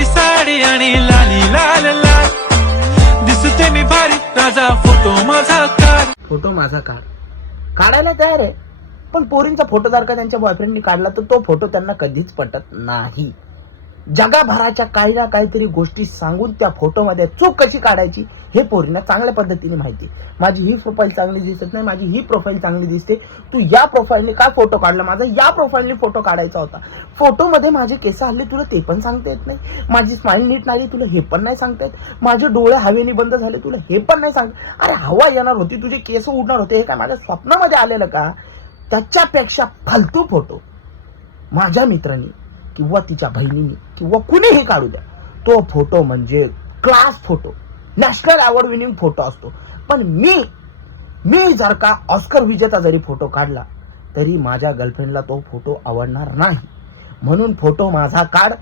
नवी साडी आणि लाली लाल लाल दिसते मी भारी राजा फोटो माझा काढ. फोटो माझा काढायला तयार आहे, पण पोरींचा फोटो जर का त्यांच्या बॉयफ्रेंडनी काढला तर तो फोटो त्यांना कधीच पटत नाही. जगाभराच्या काही ना काहीतरी गोष्टी सांगून त्या फोटोमध्ये चूक कशी काढायची हे पोरींना चांगल्या पद्धतीने माहिती. माझी ही प्रोफाईल चांगली दिसत नाही, माझी ही प्रोफाईल चांगली दिसते, तू या प्रोफाईलने काय फोटो काढला, माझा या प्रोफाईलने फोटो काढायचा होता. फोटोमध्ये माझे केस हल्ले तुला ते पण सांगता येत नाही, माझी स्माईल नीट नाही तुला हे पण नाही सांगता येत, माझे डोळे हवेने बंद झाले तुला हे पण नाही सांग. अरे हवा येणार होती, तुझे केस उडणार होते, हे काय माझ्या स्वप्नामध्ये आलेलं का? त्याच्यापेक्षा फालतू फोटो माझ्या मित्रांनी किंवा तिच्या बहिणीने किंवा कुणीही काढू द्या, तो फोटो म्हणजे class photo, national award winning photo असतो. पण मी जर का ऑस्कर विजेता जरी फोटो काढला तरी माझ्या गर्लफ्रेंडला तो फोटो आवडणार नाही. म्हणून फोटो माझा काढ,